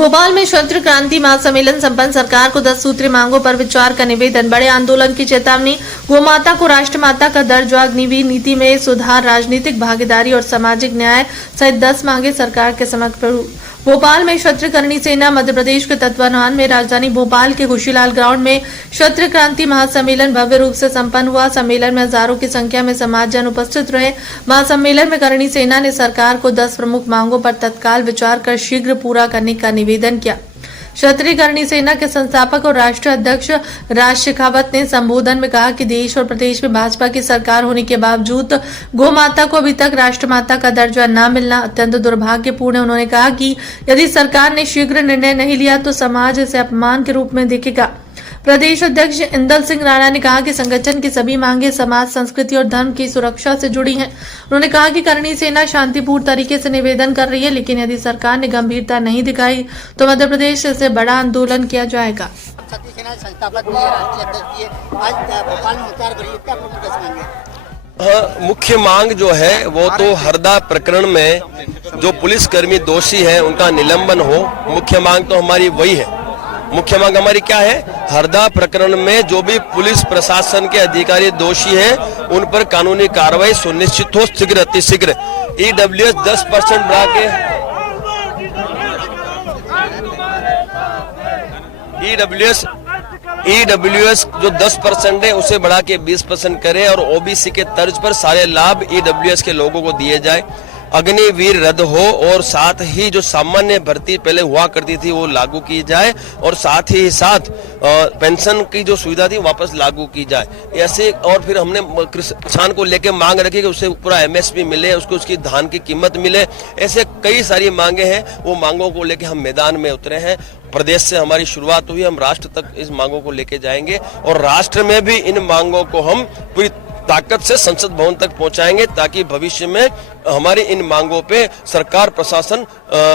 भोपाल में स्वतंत्र क्रांति महासम्मेलन संपन्न। सरकार को 10 सूत्री मांगों पर विचार का निवेदन, बड़े आंदोलन की चेतावनी, गोमाता को राष्ट्रमाता का दर्जा, अग्निवीर नीति में सुधार, राजनीतिक भागीदारी और सामाजिक न्याय सहित 10 मांगे सरकार के समक्ष। भोपाल में क्षत्रिय करणी सेना मध्य प्रदेश के तत्वावधान में राजधानी भोपाल के खुशीलाल ग्राउंड में क्षत्रिय क्रांति महासम्मेलन भव्य रूप से संपन्न हुआ। सम्मेलन में हजारों की संख्या में समाजजन उपस्थित रहे। महासम्मेलन में करणी सेना ने सरकार को 10 प्रमुख मांगों पर तत्काल विचार कर शीघ्र पूरा करने का निवेदन किया। क्षत्रिय करणी सेना के संस्थापक और राष्ट्रीय अध्यक्ष राज शेखावत ने संबोधन में कहा कि देश और प्रदेश में भाजपा की सरकार होने के बावजूद गौ माता को अभी तक राष्ट्रमाता का दर्जा न मिलना अत्यंत दुर्भाग्यपूर्ण है। उन्होंने कहा कि यदि सरकार ने शीघ्र निर्णय नहीं लिया तो समाज इसे अपमान के रूप में देखेगा। प्रदेश अध्यक्ष इंदल सिंह राणा ने कहा कि संगठन की सभी मांगे समाज, संस्कृति और धर्म की सुरक्षा से जुड़ी हैं। उन्होंने कहा कि करणी सेना शांतिपूर्ण तरीके से निवेदन कर रही है, लेकिन यदि सरकार ने गंभीरता नहीं दिखाई तो मध्य प्रदेश से बड़ा आंदोलन किया जाएगा। क्षत्रिय सेना संस्थापक भी है, राष्ट्रीय अध्यक्ष भी है। आज भोपाल में विचार करिए, क्या प्रमुख 10 मांगे? मुख्य मांग जो है वो तो हरदा प्रकरण में जो पुलिसकर्मी दोषी है उनका निलंबन हो। मुख्य मांग तो हमारी वही है। मुख्य मांग हमारी क्या है? हरदा प्रकरण में जो भी पुलिस प्रशासन के अधिकारी दोषी हैं उन पर कानूनी कार्रवाई सुनिश्चित हो शीघ्र अतिशीघ्र। ईडब्ल्यूएस 10% बढ़ा के ईडब्ल्यूएस जो 10% है उसे बढ़ा के 20% करे और ओबीसी के तर्ज पर सारे लाभ ईडब्ल्यूएस के लोगों को दिए जाए। अग्निवीर रद्द हो और साथ ही जो सामान्य भर्ती पहले हुआ करती थी वो लागू की जाए और साथ ही साथ पेंशन की जो सुविधा थी वापस लागू की जाए। ऐसे और फिर हमने किसान को लेके मांग रखी कि उसे पूरा एमएसपी मिले, उसको उसकी धान की कीमत मिले। ऐसे कई सारी मांगे हैं। वो मांगों को लेके हम मैदान में उतरे हैं। प्रदेश से हमारी शुरुआत हुई, हम राष्ट्र तक इस मांगों को लेके जाएंगे और राष्ट्र में भी इन मांगों को हम पूरी ताकत से संसद भवन तक पहुंचाएंगे ताकि भविष्य में हमारी इन मांगों पे सरकार प्रशासन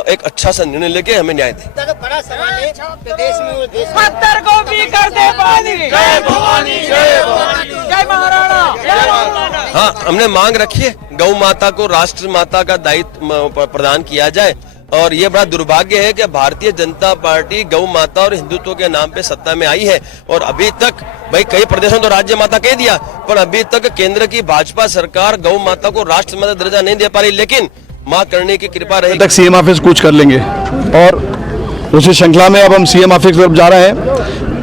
एक अच्छा सा निर्णय लेके हमें न्याय दे। बड़ा सवाल है प्रदेश में और देश में। पत्थर को भी कर दे पानी। जय भवानी, जय भवानी, जय महाराणा, जय महाराणा। हाँ, हमने मांग रखी है गौ माता को राष्ट्र माता का दायित्व प्रदान किया जाए। और ये बड़ा दुर्भाग्य है कि भारतीय जनता पार्टी गौ माता और हिंदुत्व के नाम पे सत्ता में आई है और अभी तक भाई कई प्रदेशों तो राज्य माता कह दिया, पर अभी तक केंद्र की भाजपा सरकार गौ माता को राष्ट्र माता दर्जा नहीं दे पा रही। लेकिन मां करने की कृपा रहेगी तक सीएम ऑफिस कूच कर लेंगे और उसी श्रृंखला में अब हम सीएम ऑफिस की तरफ जा रहे हैं।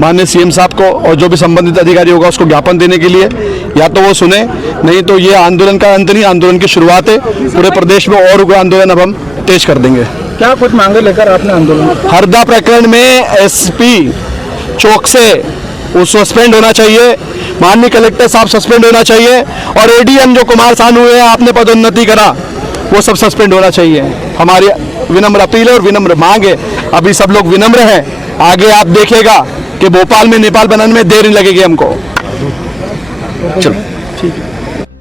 माननीय सीएम साहब को और जो भी संबंधित अधिकारी होगा उसको ज्ञापन देने के लिए, या तो वो सुने, नहीं तो ये आंदोलन का अंत नहीं, आंदोलन की शुरुआत है। पूरे प्रदेश में और उग्र आंदोलन अब हम तेज कर देंगे। क्या कुछ मांगे लेकर आपने आंदोलन? हरदा प्रकरण में एसपी चौक से वो सस्पेंड होना चाहिए, माननीय कलेक्टर साहब सस्पेंड होना चाहिए और एडीएम जो कुमार सानू है आपने पदोन्नति करा वो सब सस्पेंड होना चाहिए। हमारी विनम्र अपील है और विनम्र मांग है। अभी सब लोग विनम्र हैं, आगे आप देखिएगा कि भोपाल में नेपाल बनाने में देर नहीं लगेगी हमको। चलो ठीक है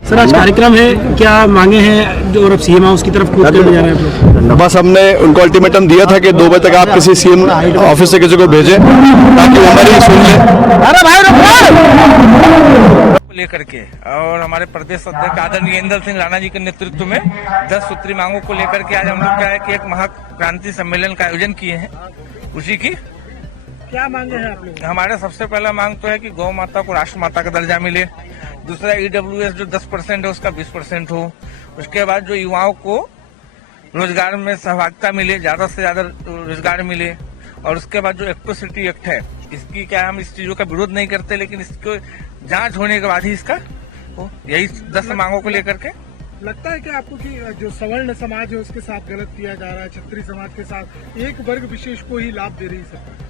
सर, आज कार्यक्रम है, क्या मांगे हैं जो और अब सीएम हाउस की तरफ कूद कर जा रहे हैं? बस हमने उनको अल्टीमेटम दिया था कि 2 बजे तक आप किसी सीएम ऑफिस से किसी को भेजें ताकि वो हमारी सुन ले। अरे भाई लेकर के और हमारे प्रदेश अध्यक्ष आदरणीय इंदल सिंह राणा जी के नेतृत्व में 10 सूत्री मांगों को लेकर के आज हम लोग क्या है कि एक महाक्रांति सम्मेलन का आयोजन किए हैं। उसी की क्या मांगे हैं आप लोग? हमारे सबसे पहला मांग तो है कि गौ माता को राष्ट्र माता का दर्जा मिले। दूसरा ईडब्ल्यूएस जो 10% है उसका 20% हो। उसके बाद जो युवाओं को रोजगार में सहभागिता मिले, ज्यादा से ज्यादा रोजगार मिले। और उसके बाद जो एक्ट्रोसिटी एक्ट है इसकी क्या हम इस चीजों का विरोध नहीं करते, लेकिन इसको जांच होने के बाद ही इसका हो। यही 10 मांगों को लेकर के लगता है कि आपको कि जो सवर्ण समाज है उसके साथ गलत किया जा रहा है, क्षत्रिय समाज के साथ एक वर्ग विशेष को ही लाभ दे रही सरकार?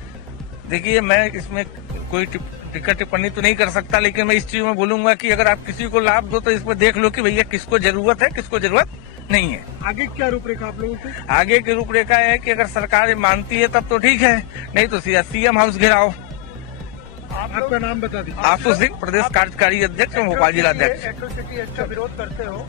देखिए, मैं इसमें कोई टिक्का टिप्पणी तो नहीं कर सकता, लेकिन मैं इस चीज में बोलूंगा कि अगर आप किसी को लाभ दो तो इसमें देख लो कि भैया किसको जरूरत है, किसको जरूरत नहीं है। आगे क्या रूपरेखा आप लोगों की? आगे की रूपरेखा है कि अगर सरकार मानती है तब तो ठीक है, नहीं तो सीएम हाउस घेराओ। आपका नाम बता दीजिए। आशु सिंह, प्रदेश कार्यकारी अध्यक्ष, भोपाल जिला अध्यक्ष। एट्रोसिटी एक्ट का विरोध करते हो?